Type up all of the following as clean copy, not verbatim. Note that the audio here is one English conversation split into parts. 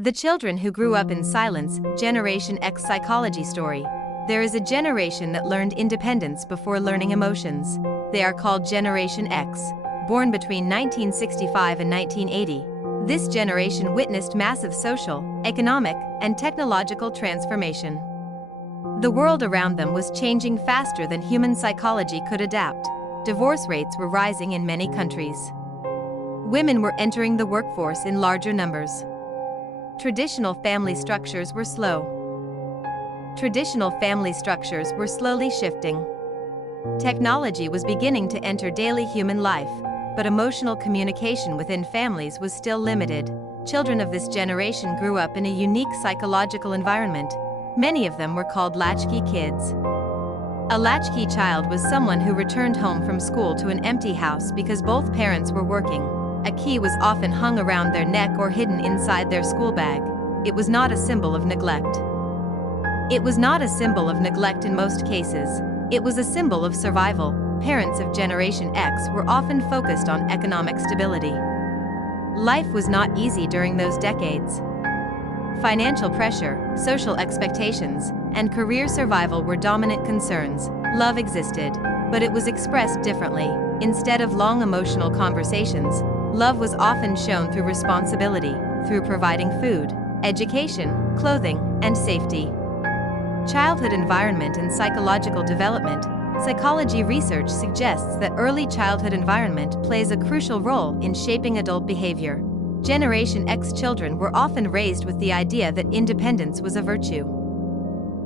The children who grew up in silence, Generation X psychology story. There is a generation that learned independence before learning emotions. They are called Generation X, born between 1965 and 1980. This generation witnessed massive social, economic, and technological transformation. The world around them was changing faster than human psychology could adapt. Divorce rates were rising in many countries. Women were entering the workforce in larger numbers. Traditional family structures were slowly shifting. Technology was beginning to enter daily human life, but emotional communication within families was still limited. Children of this generation grew up in a unique psychological environment. Many of them were called latchkey kids. A latchkey child was someone who returned home from school to an empty house because both parents were working. A key was often hung around their neck or hidden inside their school bag. It was not a symbol of neglect. It was not a symbol of neglect in most cases. It was a symbol of survival. Parents of Generation X were often focused on economic stability. Life was not easy during those decades. Financial pressure, social expectations, and career survival were dominant concerns. Love existed, but it was expressed differently. Instead of long emotional conversations, love was often shown through responsibility, through providing food, education, clothing, and safety. Childhood environment and psychological development. Psychology research suggests that early childhood environment plays a crucial role in shaping adult behavior. Generation X children were often raised with the idea that independence was a virtue.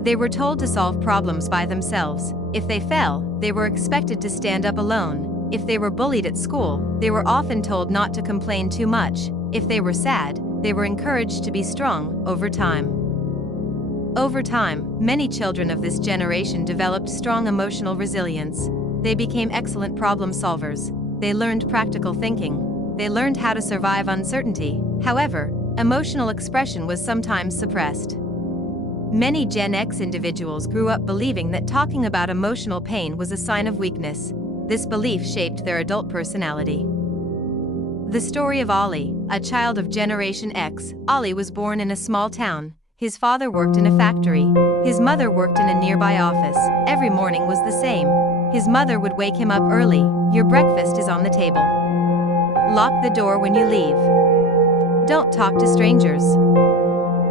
They were told to solve problems by themselves. If they fell, they were expected to stand up alone. If they were bullied at school, they were often told not to complain too much. If they were sad, they were encouraged to be strong. Over time, many children of this generation developed strong emotional resilience. They became excellent problem solvers. They learned practical thinking. They learned how to survive uncertainty. However, emotional expression was sometimes suppressed. Many Gen X individuals grew up believing that talking about emotional pain was a sign of weakness. This belief shaped their adult personality. The story of Ollie, a child of Generation X. Ollie was born in a small town. His father worked in a factory. His mother worked in a nearby office. Every morning was the same. His mother would wake him up early. Your breakfast is on the table. Lock the door when you leave. Don't talk to strangers.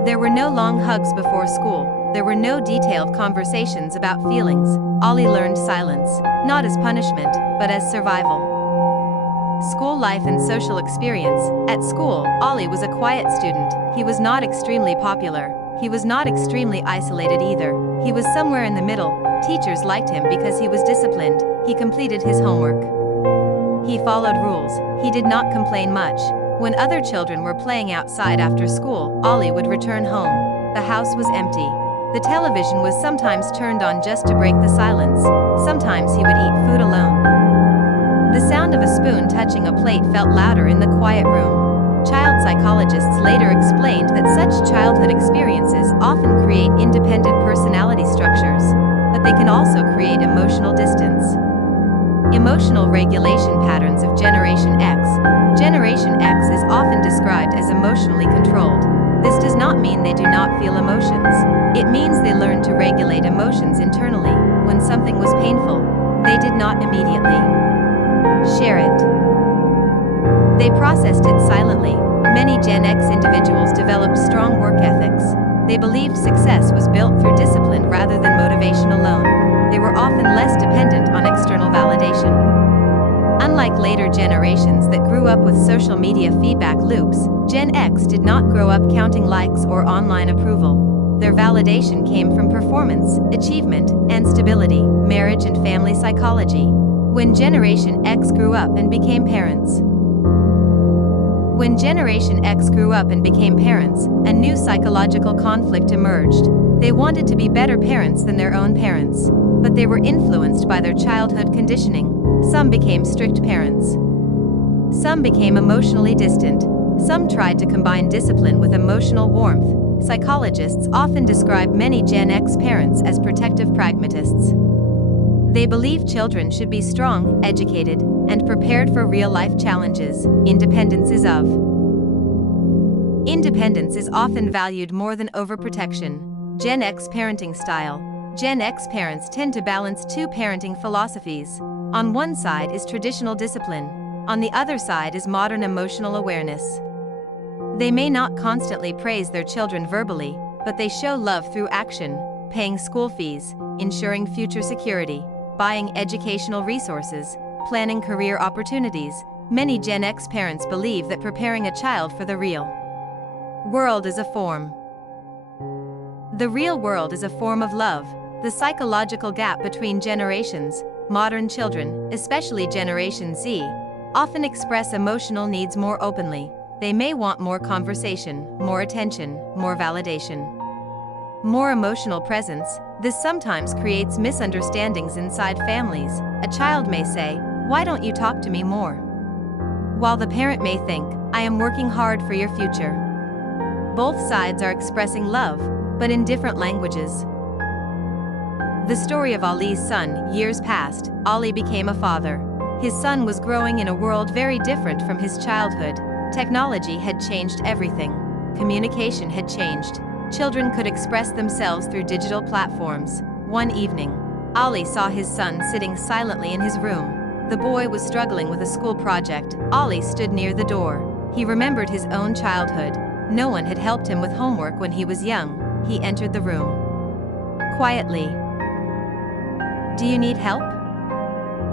There were no long hugs before school. There were no detailed conversations about feelings. Ollie learned silence, not as punishment, but as survival. School life and social experience. At school, Ollie was a quiet student. He was not extremely popular. He was not extremely isolated either. He was somewhere in the middle. Teachers liked him because he was disciplined. He completed his homework. He followed rules. He did not complain much. When other children were playing outside after school, Ollie would return home. The house was empty. The television was sometimes turned on just to break the silence. Sometimes he would eat food alone. The sound of a spoon touching a plate felt louder in the quiet room. Child psychologists later explained that such childhood experiences often create independent personality structures, but they can also create emotional distance. Emotional regulation patterns of Generation X. Generation X is often described as emotionally controlled. This does not mean they do not feel emotions. It means they learned to regulate emotions internally. When something was painful, they did not immediately share it. They processed it silently. Many Gen X individuals developed strong work ethics. They believed success was built through discipline rather than motivation alone. They were often less dependent on external validation. Unlike later generations that grew up with social media feedback loops, Gen X did not grow up counting likes or online approval. Their validation came from performance, achievement, and stability. Marriage and family psychology. When Generation X grew up and became parents. When Generation X grew up and became parents, a new psychological conflict emerged. They wanted to be better parents than their own parents, but they were influenced by their childhood conditioning. Some became strict parents. Some became emotionally distant. Some tried to combine discipline with emotional warmth. Psychologists often describe many Gen X parents as protective pragmatists. They believe children should be strong, educated, and prepared for real-life challenges. Independence is of Independence is often valued more than overprotection. Gen X parenting style. Gen X parents tend to balance two parenting philosophies. On one side is traditional discipline. On the other side is modern emotional awareness. They may not constantly praise their children verbally, but they show love through action, paying school fees, ensuring future security, buying educational resources, planning career opportunities. Many Gen X parents believe that preparing a child for the real world is a form. The real world is a form of love. The psychological gap between generations. Modern children, especially Generation Z, often express emotional needs more openly. They may want more conversation, more attention, more validation, more emotional presence. This sometimes creates misunderstandings inside families. A child may say, "Why don't you talk to me more?" While the parent may think, "I am working hard for your future." Both sides are expressing love, but in different languages. The story of Ali's son. Years passed, Ali became a father. His son was growing in a world very different from his childhood. Technology had changed everything. Communication had changed. Children could express themselves through digital platforms. One evening, Ali saw his son sitting silently in his room. The boy was struggling with a school project. Ali stood near the door. He remembered his own childhood. No one had helped him with homework when he was young. He entered the room quietly. "Do you need help?"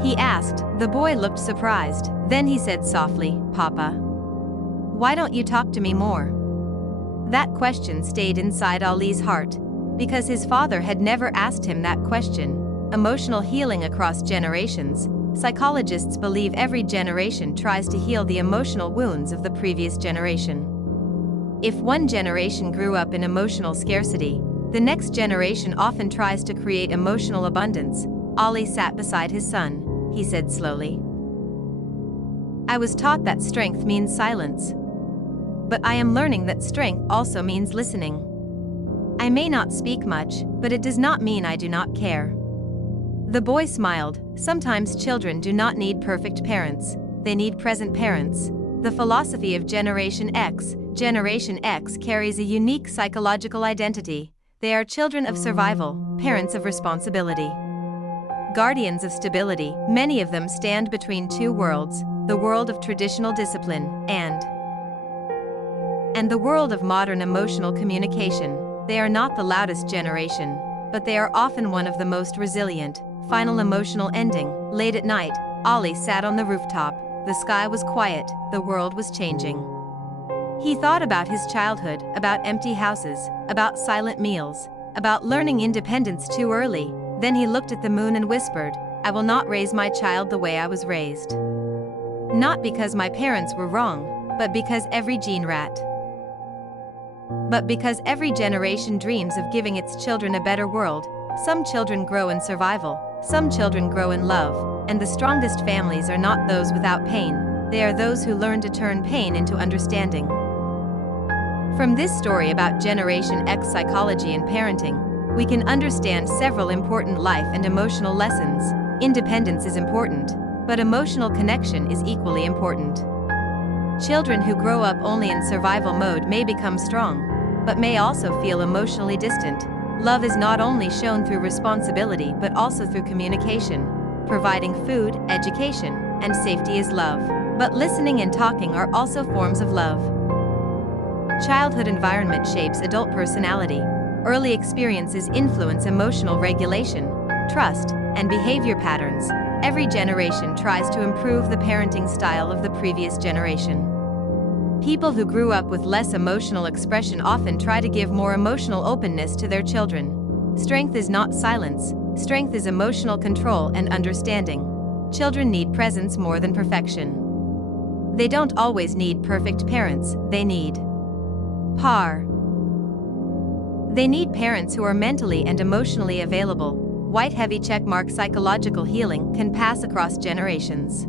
he asked. The boy looked surprised. Then he said softly, "Papa, why don't you talk to me more?" That question stayed inside Ali's heart, because his father had never asked him that question. Emotional healing across generations. Psychologists believe every generation tries to heal the emotional wounds of the previous generation. If one generation grew up in emotional scarcity, the next generation often tries to create emotional abundance. Ali sat beside his son. He said slowly, "I was taught that strength means silence. But I am learning that strength also means listening. I may not speak much, but it does not mean I do not care." The boy smiled. Sometimes children do not need perfect parents. They need present parents. The philosophy of Generation X. Generation X carries a unique psychological identity. They are children of survival, parents of responsibility, guardians of stability. Many of them stand between two worlds, the world of traditional discipline and the world of modern emotional communication. They are not the loudest generation, but they are often one of the most resilient. Final emotional ending. Late at night, Ali sat on the rooftop. The sky was quiet, the world was changing. He thought about his childhood, about empty houses, about silent meals, about learning independence too early. Then he looked at the moon and whispered, "I will not raise my child the way I was raised. Not because my parents were wrong, but because every generation dreams of giving its children a better world. Some children grow in survival, some children grow in love, and the strongest families are not those without pain. They are those who learn to turn pain into understanding." From this story about Generation X psychology and parenting, we can understand several important life and emotional lessons. Independence is important, but emotional connection is equally important. Children who grow up only in survival mode may become strong, but may also feel emotionally distant. Love is not only shown through responsibility but also through communication. Providing food, education, and safety is love. But listening and talking are also forms of love. Childhood environment shapes adult personality. Early experiences influence emotional regulation, trust, and behavior patterns. Every generation tries to improve the parenting style of the previous generation. People who grew up with less emotional expression often try to give more emotional openness to their children. Strength is not silence, strength is emotional control and understanding. Children need presence more than perfection. They don't always need perfect parents, they need They need parents who are mentally and emotionally available. White heavy checkmark. Psychological healing can pass across generations.